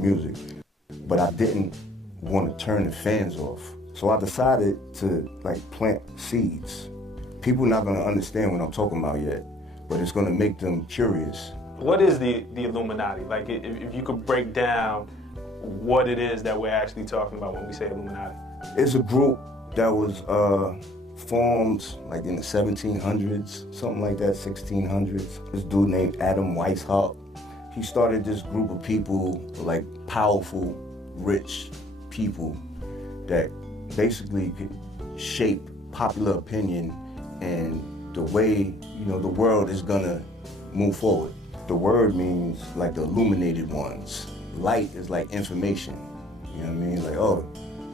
music, but I didn't want to turn the fans off. So I decided to like plant seeds. People not gonna understand what I'm talking about yet, but it's gonna make them curious. What is the Illuminati? Like, if you could break down what it is that we're actually talking about when we say Illuminati. It's a group that was formed like in the 1700s, something like that, 1600s. This dude named Adam Weishaupt, he started this group of people, like powerful, rich people that basically could shape popular opinion and the way, you know, the world is gonna move forward. The word means like the illuminated ones. Light is like information, you know what I mean? Like, oh,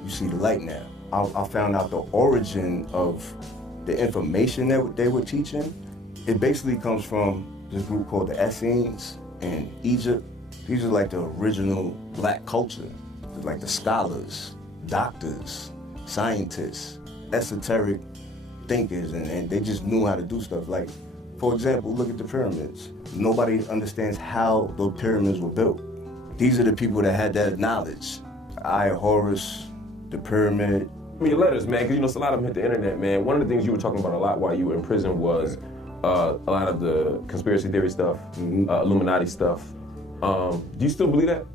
you see the light now. I found out the origin of the information that they were teaching. It basically comes from this group called the Essenes in Egypt. These are like the original black culture, like the scholars, doctors, scientists, esoteric thinkers, and they just knew how to do stuff. Like, for example, look at the pyramids. Nobody understands how those pyramids were built. These are the people that had that knowledge. Eye of Horus, the pyramid. I mean, your letters, man, because you know, a lot of them hit the internet, man. One of the things you were talking about a lot while you were in prison was a lot of the conspiracy theory stuff, Illuminati stuff. Do you still believe that?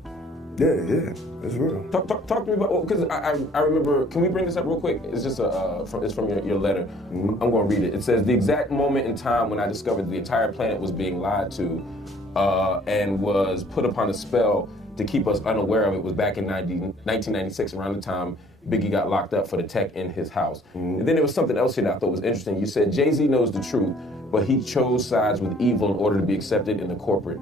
Yeah, that's real. Talk to me about, because I remember, can we bring this up real quick? It's just it's from your letter. I'm going to read it. It says, the exact moment in time when I discovered the entire planet was being lied to and was put upon a spell to keep us unaware of it was back in 1996, around the time Biggie got locked up for the tech in his house. And then there was something else here that I thought was interesting. You said, Jay-Z knows the truth, but he chose sides with evil in order to be accepted in the corporate.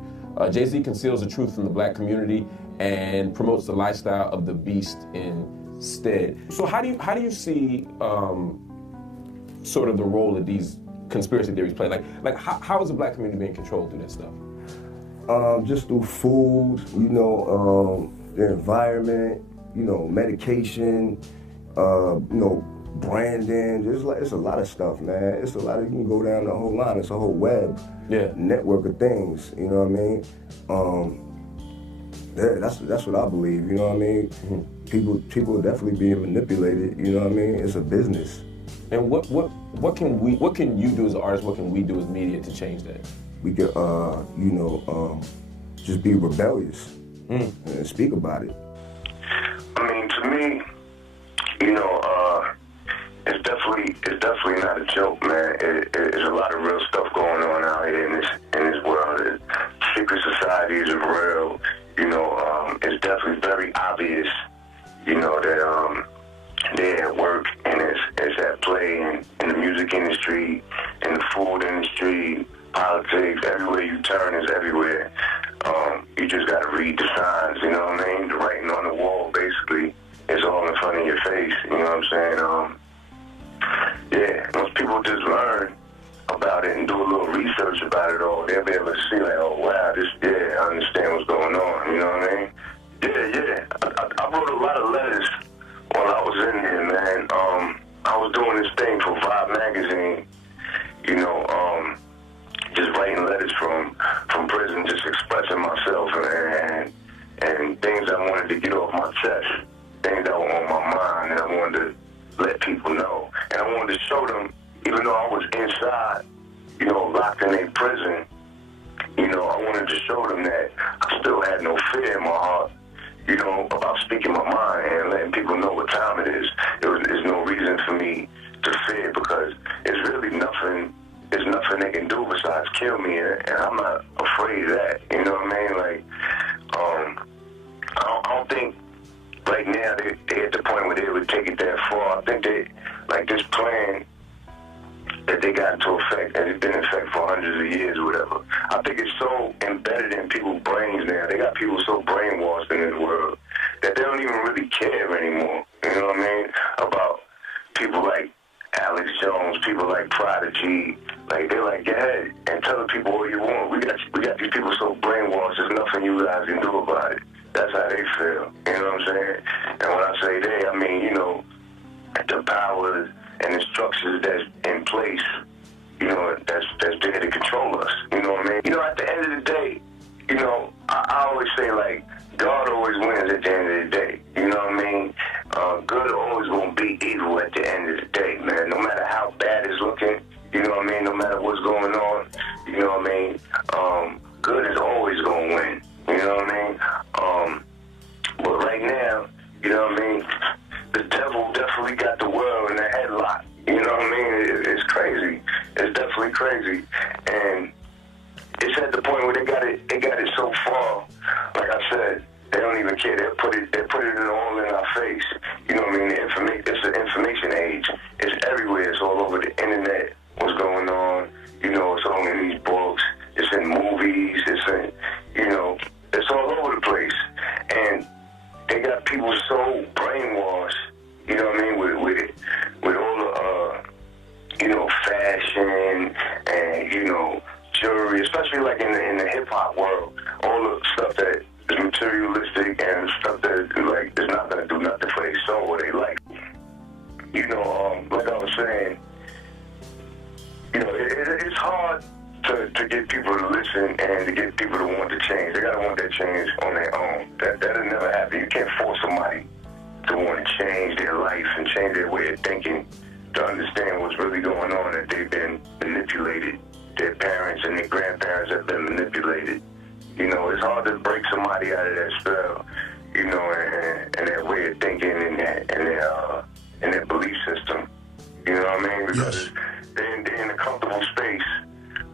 Jay-Z conceals the truth from the black community and promotes the lifestyle of the beast instead. So how do you see sort of the role that these conspiracy theories play? Like how is the black community being controlled through that stuff? Just through food, you know, the environment, you know, medication, you know, branding. It's a lot of stuff, man. It's a lot of, you can go down the whole line. It's a whole web network of things, you know what I mean? Yeah, that's what I believe, you know what I mean? People are definitely being manipulated, you know what I mean? It's a business. And what can you do as an artist, what can we do as media to change that? We could, you know, just be rebellious and speak about it. I mean, to me, you know, it's definitely not a joke, man. There's a lot of real stuff going on out here in this world. Secret societies are real. You know, it's definitely very obvious, you know, that they're at work and it's at play in the music industry, in the food industry, politics. Everywhere you turn is everywhere. You just got to read the signs, you know what I mean? The writing on the wall, basically, is all in front of your face, you know what I'm saying? Yeah, once people just learn about it and do a little research about it all, they'll be able to see, like, oh, wow, I understand what's going on, you know what I mean? Yeah. I wrote a lot of letters while I was in there, man. I was doing this thing for Vibe magazine, you know, just writing letters from prison, just expressing myself and things I wanted to get off my chest, things that were on my mind, and I wanted to let people know. And I wanted to show them, even though I was inside, you know, locked in a prison, you know, I wanted to show them that I still had no fear in my heart, you know, about speaking my mind and letting people know what time it is. There's no reason for me to fear, because it's really nothing. There's nothing they can do besides kill me, and I'm not afraid of that. You know what I mean? Like, I don't think right now they're at the point where they would take it that far. I think this plan that they got into effect, and it's been in effect for hundreds of years or whatever, I think it's so embedded in people's brains now. They got people so brainwashed in this world that they don't even really care anymore. You know what I mean? About people like Alex Jones, people like Prodigy, like they're like, go ahead and tell the people what you want. We got these people so brainwashed, there's nothing you guys can do about it. That's how they feel. You know what I'm saying? And when I say they, I mean, you know, the powers and the structures that's in place, you know, that's there to control us. You know what I mean? You know, at the end of the day, you know, I always say, like, God always don't even care. They put it all in our face. You know what I mean? It's an information age. It's everywhere. It's all over the internet. What's going on? You know, it's all in these books. It's in movies. It's in, you know, it's all over the place. And they got people so brainwashed. You know what I mean? With all the you know, fashion and, you know, jewelry, especially like in the hip hop world, all the stuff that is materialistic and stuff that like is not gonna do nothing for their soul or they like. You know, like I was saying, you know, it's hard to get people to listen and to get people to want to change. They gotta want that change on their own. That'll never happen. You can't force somebody to want to change their life and change their way of thinking to understand what's really going on, that they've been manipulated. Their parents and their grandparents have been manipulated. You know, it's hard to break somebody out of that spell, you know, and their way of thinking and their belief system. You know what I mean? Because they're in a comfortable space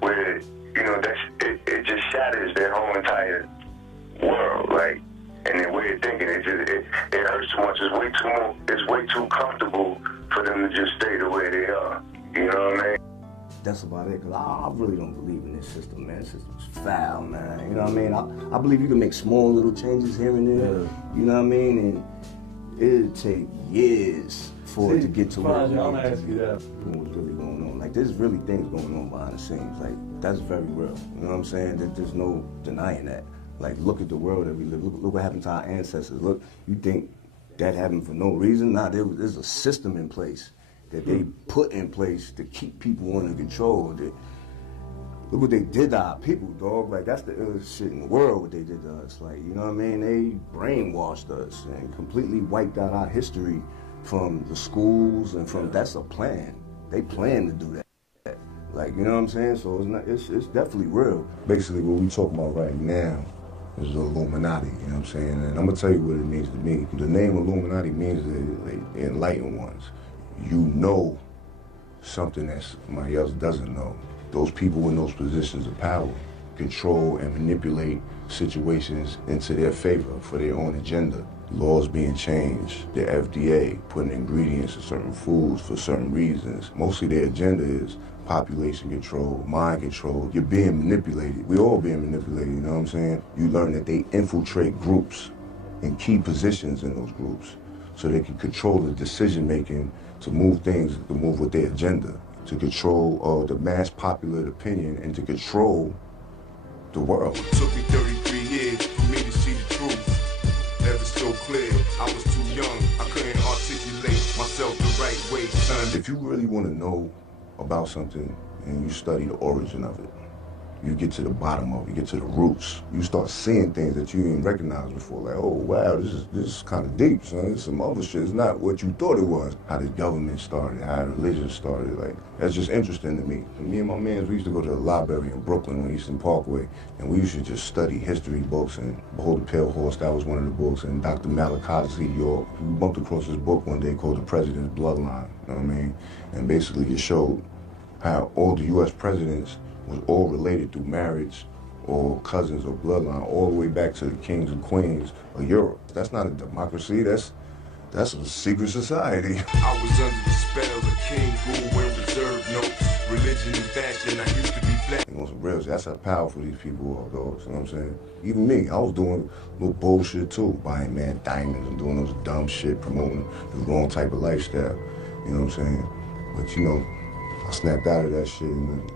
where, you know, it just shatters their whole entire world, like, and their way of thinking. It hurts too much. It's way too comfortable for them to just stay the way they are. You know what I mean? That's about it, because I really don't believe in this system, man. This system's foul, man. You know what I mean? I believe you can make small little changes here and there, you know what I mean? And it'll take years for it to get to where I'm gonna ask you that. What's really going on. Like, there's really things going on behind the scenes. Like, that's very real. You know what I'm saying? There's no denying that. Like, look at the world that we live. Look what happened to our ancestors. Look, you think that happened for no reason? Nah, there's a system in place that they put in place to keep people under control. Look what they did to our people, dog. Like, that's the illest shit in the world, what they did to us. Like, you know what I mean? They brainwashed us and completely wiped out our history from the schools and from, that's a plan. They plan to do that. Like, you know what I'm saying? So it's definitely real. Basically, what we talking about right now is the Illuminati, you know what I'm saying? And I'm gonna tell you what it means to me. The name Illuminati means the enlightened ones. You know something that somebody else doesn't know. Those people in those positions of power control and manipulate situations into their favor for their own agenda. Laws being changed, the FDA putting ingredients in certain foods for certain reasons. Mostly their agenda is population control, mind control. You're being manipulated. We all being manipulated, you know what I'm saying? You learn that they infiltrate groups in key positions in those groups so they can control the decision making to move things, to move with their agenda, to control the mass popular opinion and to control the world. It took me 33 years for me to see the truth. Never so clear, I was too young, I couldn't articulate myself the right way, son. If you really want to know about something and you study the origin of it, you get to the bottom of it, you get to the roots, you start seeing things that you didn't recognize before. Like, oh wow, this is kind of deep, son. This is some other shit. It's not what you thought it was. How the government started, how religion started. Like, that's just interesting to me. And me and my mans, we used to go to the library in Brooklyn on Eastern Parkway, and we used to just study history books. And Behold the Pale Horse, that was one of the books. And Dr. Malachi York, we bumped across this book one day called The President's Bloodline. You know what I mean? And basically it showed how all the U.S. presidents was all related through marriage or cousins or bloodline all the way back to the kings and queens of Europe. That's not a democracy, that's a secret society. I was under the spell of king, rule and reserve notes, religion and fashion, I used to be black. On some real shit, that's how powerful these people are, though, you know what I'm saying? Even me, I was doing little bullshit too, buying mad diamonds and doing those dumb shit, promoting the wrong type of lifestyle, you know what I'm saying? But you know, I snapped out of that shit and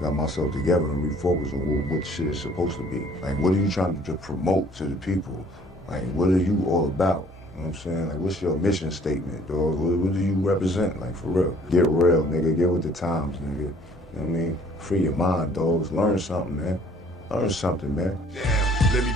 got myself together and refocused on what shit is supposed to be. Like, what are you trying to promote to the people? Like, what are you all about? You know what I'm saying? Like, what's your mission statement, dog? What do you represent? Like, for real. Get real, nigga. Get with the times, nigga. You know what I mean? Free your mind, dogs. Learn something, man. Learn something, man. Damn, let me